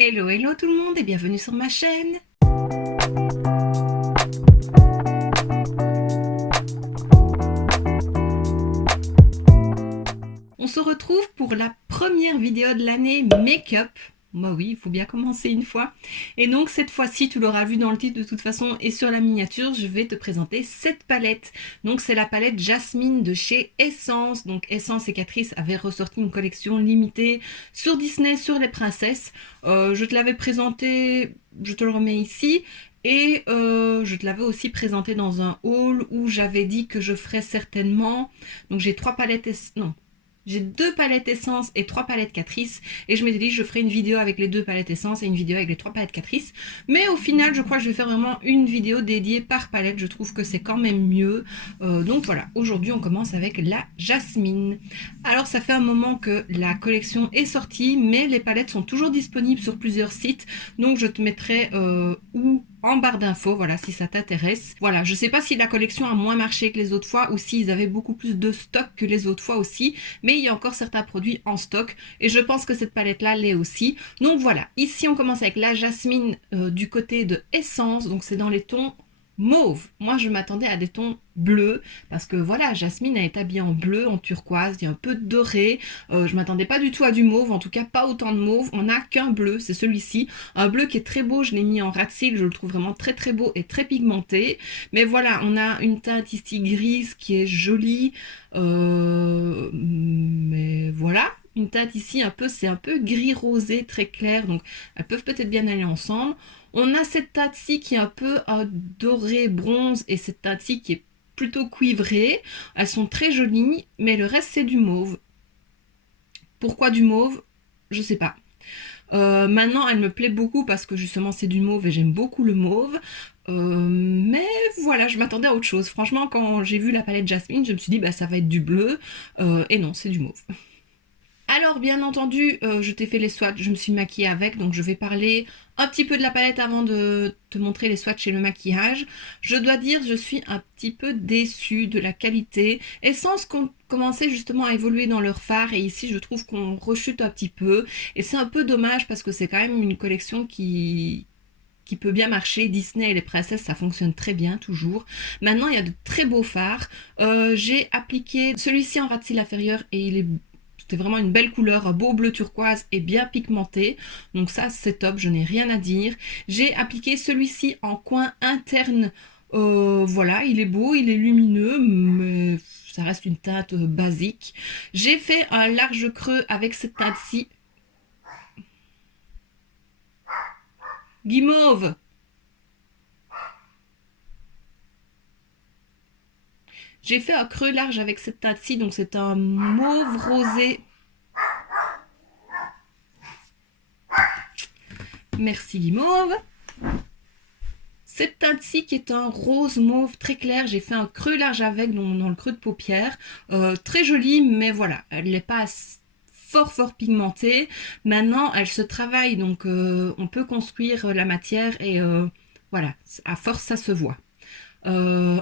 Hello, hello tout le monde et bienvenue sur ma chaîne. On se retrouve pour la première vidéo de l'année make-up. Bah oui, il faut bien commencer une fois. Et donc cette fois-ci, tu l'auras vu dans le titre de toute façon et sur la miniature, je vais te présenter cette palette. Donc c'est la palette Jasmine de chez Essence. Donc Essence et Catrice avaient ressorti une collection limitée sur Disney, sur les princesses. Je te l'avais présentée, je te le remets ici. Et je te l'avais aussi présenté dans un haul où j'avais dit que je ferais certainement... Donc j'ai trois palettes... Non. J'ai deux palettes essence et trois palettes Catrice et je m'étais dit que je ferai une vidéo avec les deux palettes essence et une vidéo avec les trois palettes Catrice. Mais au final, je crois que je vais faire vraiment une vidéo dédiée par palette. Je trouve que c'est quand même mieux. Donc voilà, aujourd'hui on commence avec la Jasmine. Alors ça fait un moment que la collection est sortie, mais les palettes sont toujours disponibles sur plusieurs sites. Donc je te mettrai où en barre d'infos, voilà, si ça t'intéresse. Voilà, je sais pas si la collection a moins marché que les autres fois ou s'ils avaient beaucoup plus de stock que les autres fois aussi, mais il y a encore certains produits en stock et je pense que cette palette-là l'est aussi. Donc voilà, ici on commence avec la Jasmine du côté de Essence, donc c'est dans les tons mauve. Moi je m'attendais à des tons bleus parce que voilà, Jasmine est habillée en bleu, en turquoise, il y a un peu de doré. Je m'attendais pas du tout à du mauve, en tout cas pas autant de mauve. On n'a qu'un bleu, c'est celui-ci, un bleu qui est très beau. Je l'ai mis en rat seal, je le trouve vraiment très très beau et très pigmenté. Mais voilà, on a une teinte ici grise qui est jolie, mais voilà. Une teinte ici un peu, c'est un peu gris rosé très clair, donc elles peuvent peut-être bien aller ensemble. On a cette teinte-ci qui est un peu doré bronze et cette teinte-ci qui est plutôt cuivrée. Elles sont très jolies, mais le reste c'est du mauve. Pourquoi du mauve? Je sais pas. Maintenant, elle me plaît beaucoup parce que justement c'est du mauve et j'aime beaucoup le mauve. Mais voilà, je m'attendais à autre chose. Franchement, quand j'ai vu la palette Jasmine, je me suis dit bah ça va être du bleu. Et non, c'est du mauve. Alors bien entendu, je t'ai fait les swatchs, je me suis maquillée avec, donc je vais parler un petit peu de la palette avant de te montrer les swatchs et le maquillage. Je dois dire, je suis un petit peu déçue de la qualité. Essence qu'on commençait justement à évoluer dans leur fard et ici je trouve qu'on rechute un petit peu. Et c'est un peu dommage parce que c'est quand même une collection qui peut bien marcher. Disney et les princesses, ça fonctionne très bien toujours. Maintenant, il y a de très beaux fards. J'ai appliqué celui-ci en rat cils inférieur et il est... C'était vraiment une belle couleur, un beau bleu turquoise et bien pigmenté. Donc ça, c'est top, je n'ai rien à dire. J'ai appliqué celui-ci en coin interne. Voilà, il est beau, il est lumineux, mais ça reste une teinte basique. J'ai fait un large creux avec cette teinte-ci. Guimauve! J'ai fait un creux large avec cette teinte-ci, donc c'est un mauve rosé. Merci Guimauve. Cette teinte-ci qui est un rose mauve très clair, j'ai fait un creux large avec dans le creux de paupière. Très jolie, mais voilà, elle n'est pas fort pigmentée. Maintenant, elle se travaille, donc on peut construire la matière et voilà, à force ça se voit.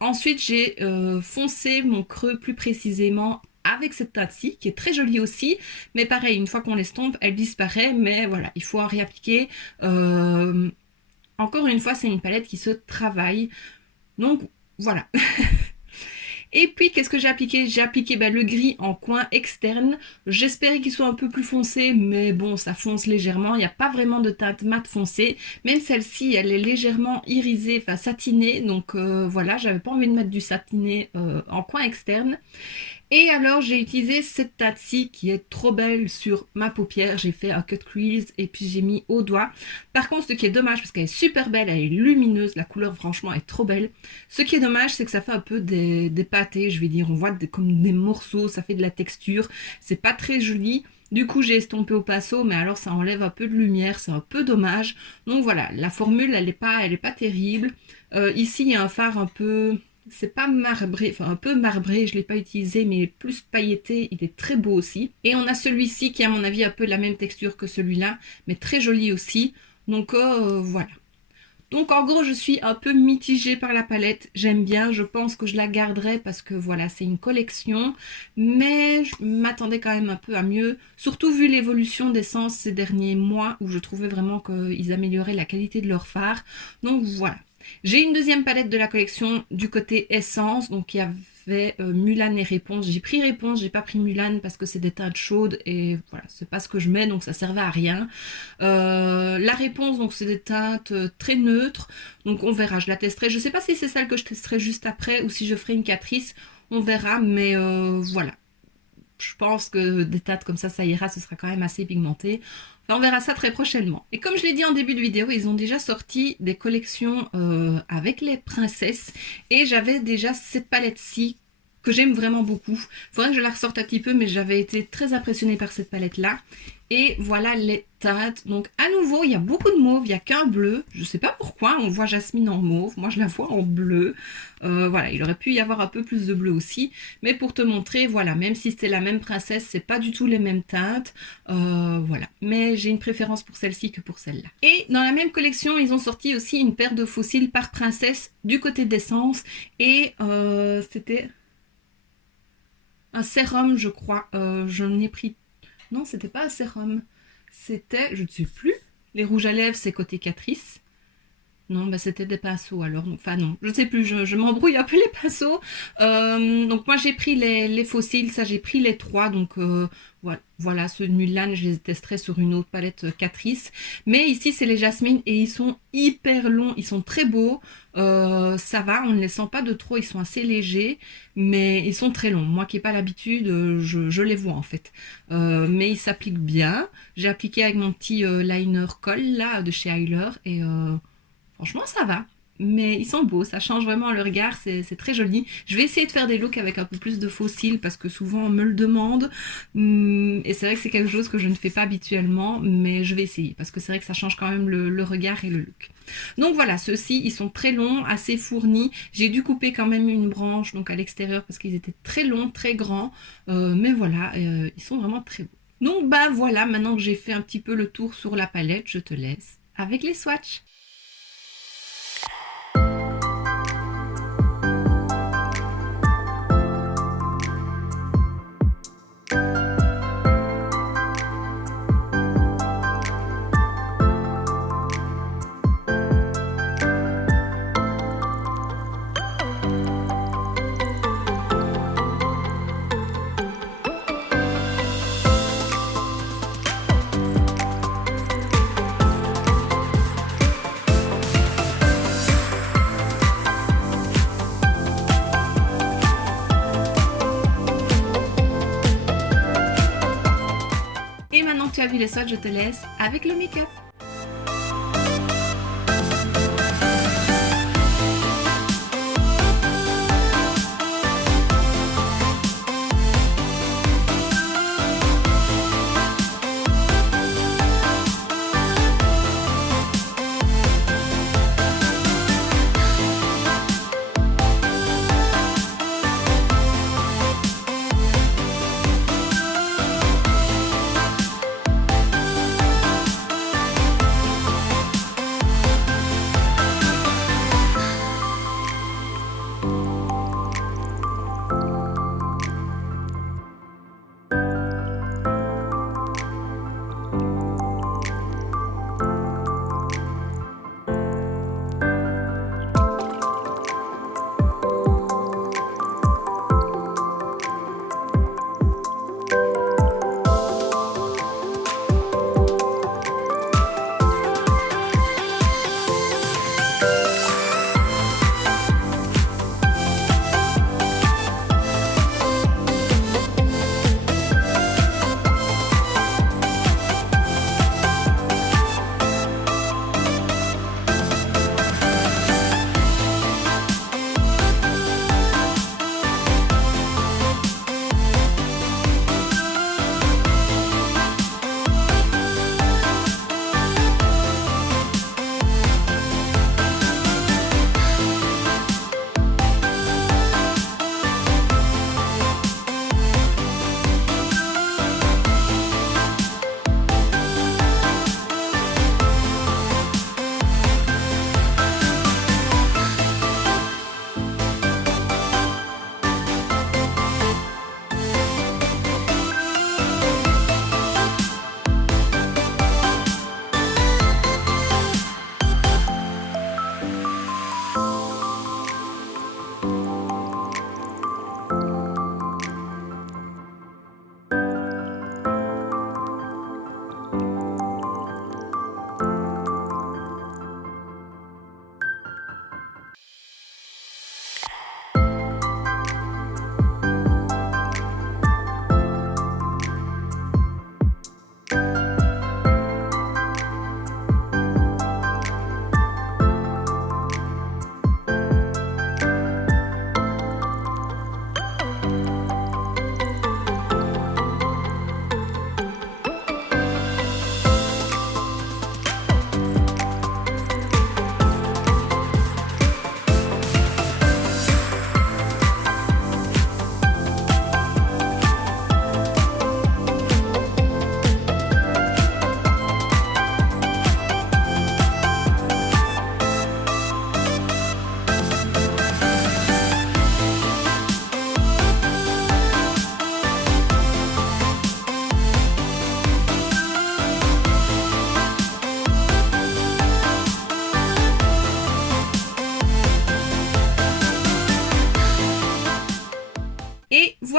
Ensuite, j'ai foncé mon creux plus précisément avec cette teinte-ci, qui est très jolie aussi, mais pareil, une fois qu'on l'estompe, elle disparaît, mais voilà, il faut en réappliquer. Encore une fois, c'est une palette qui se travaille, donc voilà. Et puis, qu'est-ce que j'ai appliqué? J'ai appliqué le gris en coin externe. J'espérais qu'il soit un peu plus foncé, mais bon, ça fonce légèrement. Il n'y a pas vraiment de teinte mat foncée. Même celle-ci, elle est légèrement irisée, enfin satinée. Donc voilà, j'avais pas envie de mettre du satiné en coin externe. Et alors j'ai utilisé cette teinte-ci qui est trop belle sur ma paupière. J'ai fait un cut crease et puis j'ai mis au doigt. Par contre, ce qui est dommage, parce qu'elle est super belle, elle est lumineuse, la couleur franchement est trop belle. Ce qui est dommage, c'est que ça fait un peu des pâtés, je vais dire. On voit comme des morceaux, ça fait de la texture. C'est pas très joli. Du coup, j'ai estompé au pinceau, mais alors ça enlève un peu de lumière, c'est un peu dommage. Donc voilà, la formule, elle est pas terrible. Ici, il y a un fard un peu... C'est pas marbré, enfin un peu marbré, je ne l'ai pas utilisé, mais plus pailleté, il est très beau aussi. Et on a celui-ci qui est à mon avis un peu la même texture que celui-là, mais très joli aussi. Donc voilà. Donc en gros, je suis un peu mitigée par la palette. J'aime bien, je pense que je la garderai parce que voilà, c'est une collection. Mais je m'attendais quand même un peu à mieux. Surtout vu l'évolution d'Essence ces derniers mois où je trouvais vraiment qu'ils amélioraient la qualité de leur fard. Donc voilà. J'ai une deuxième palette de la collection du côté Essence. Donc il y avait Mulan et Réponse. J'ai pris Réponse, j'ai pas pris Mulan parce que c'est des teintes chaudes et voilà, c'est pas ce que je mets donc ça servait à rien. La Réponse, donc c'est des teintes très neutres. Donc on verra, je la testerai. Je sais pas si c'est celle que je testerai juste après ou si je ferai une Catrice. On verra, mais voilà. Je pense que des teintes comme ça ira, ce sera quand même assez pigmenté. Enfin, on verra ça très prochainement. Et comme je l'ai dit en début de vidéo, ils ont déjà sorti des collections avec les princesses. Et j'avais déjà cette palette-ci que j'aime vraiment beaucoup. Il faudrait que je la ressorte un petit peu, mais j'avais été très impressionnée par cette palette-là. Et voilà les teintes. Donc à nouveau, il y a beaucoup de mauve, il n'y a qu'un bleu. Je ne sais pas pourquoi, on voit Jasmine en mauve. Moi, je la vois en bleu. Voilà, il aurait pu y avoir un peu plus de bleu aussi. Mais pour te montrer, voilà, même si c'était la même princesse, c'est pas du tout les mêmes teintes. Voilà, mais j'ai une préférence pour celle-ci que pour celle-là. Et dans la même collection, ils ont sorti aussi une paire de fossiles par princesse du côté d'Essence. Et c'était un sérum, je crois. J'en ai pris... Non, c'était pas un sérum. C'était, je ne sais plus. Les rouges à lèvres, c'est côté Catrice. Non, bah c'était des pinceaux alors. Enfin non, je ne sais plus, je m'embrouille un peu les pinceaux. Donc moi j'ai pris les fossiles, ça j'ai pris les trois. Donc voilà, ceux de Mulan, je les testerai sur une autre palette Catrice. Mais ici c'est les jasmines et ils sont hyper longs, ils sont très beaux. Ça va, on ne les sent pas de trop, ils sont assez légers. Mais ils sont très longs. Moi qui n'ai pas l'habitude, je les vois en fait. Mais ils s'appliquent bien. J'ai appliqué avec mon petit liner colle là de chez Eyler et... franchement, ça va. Mais ils sont beaux, ça change vraiment le regard, c'est très joli. Je vais essayer de faire des looks avec un peu plus de fossiles parce que souvent on me le demande. Et c'est vrai que c'est quelque chose que je ne fais pas habituellement, mais je vais essayer parce que c'est vrai que ça change quand même le regard et le look. Donc voilà, ceux-ci, ils sont très longs, assez fournis. J'ai dû couper quand même une branche donc à l'extérieur parce qu'ils étaient très longs, très grands. Mais voilà, ils sont vraiment très beaux. Donc bah voilà, maintenant que j'ai fait un petit peu le tour sur la palette, je te laisse avec les swatchs. Et maintenant que tu as vu les swatchs, je te laisse avec le make-up.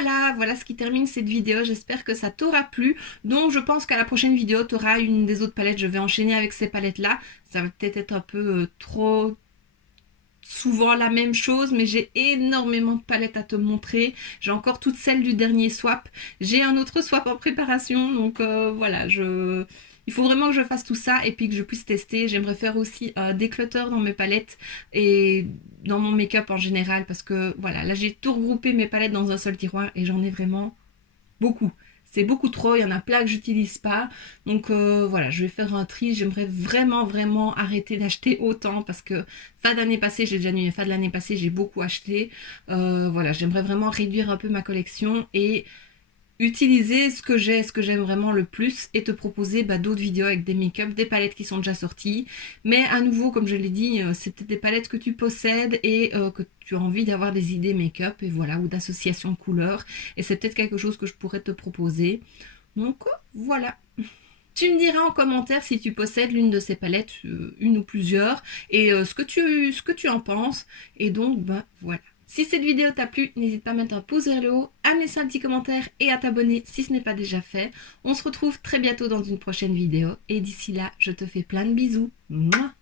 voilà ce qui termine cette vidéo. J'espère que ça t'aura plu. Donc je pense qu'à la prochaine vidéo, tu auras une des autres palettes. Je vais enchaîner avec ces palettes-là. Ça va peut-être être un peu trop souvent la même chose, mais j'ai énormément de palettes à te montrer. J'ai encore toutes celles du dernier swap. J'ai un autre swap en préparation, donc voilà, il faut vraiment que je fasse tout ça et puis que je puisse tester. J'aimerais faire aussi des clutters dans mes palettes et dans mon make-up en général, parce que voilà, là j'ai tout regroupé mes palettes dans un seul tiroir et j'en ai vraiment beaucoup. C'est beaucoup trop, il y en a plein que j'utilise pas. Donc voilà, je vais faire un tri. J'aimerais vraiment arrêter d'acheter autant parce que fin d'année passée, j'ai déjà dit, fin de l'année passée, j'ai beaucoup acheté. Voilà, j'aimerais vraiment réduire un peu ma collection et utiliser ce que j'ai, ce que j'aime vraiment le plus et te proposer d'autres vidéos avec des make-up, des palettes qui sont déjà sorties. Mais à nouveau, comme je l'ai dit, c'est peut-être des palettes que tu possèdes et que tu as envie d'avoir des idées make-up et voilà, ou d'association de couleurs. Et c'est peut-être quelque chose que je pourrais te proposer. Donc voilà. Tu me diras en commentaire si tu possèdes l'une de ces palettes, une ou plusieurs, et ce que tu en penses. Et donc, voilà. Si cette vidéo t'a plu, n'hésite pas à mettre un pouce vers le haut, à me laisser un petit commentaire et à t'abonner si ce n'est pas déjà fait. On se retrouve très bientôt dans une prochaine vidéo. Et d'ici là, je te fais plein de bisous. Mouah.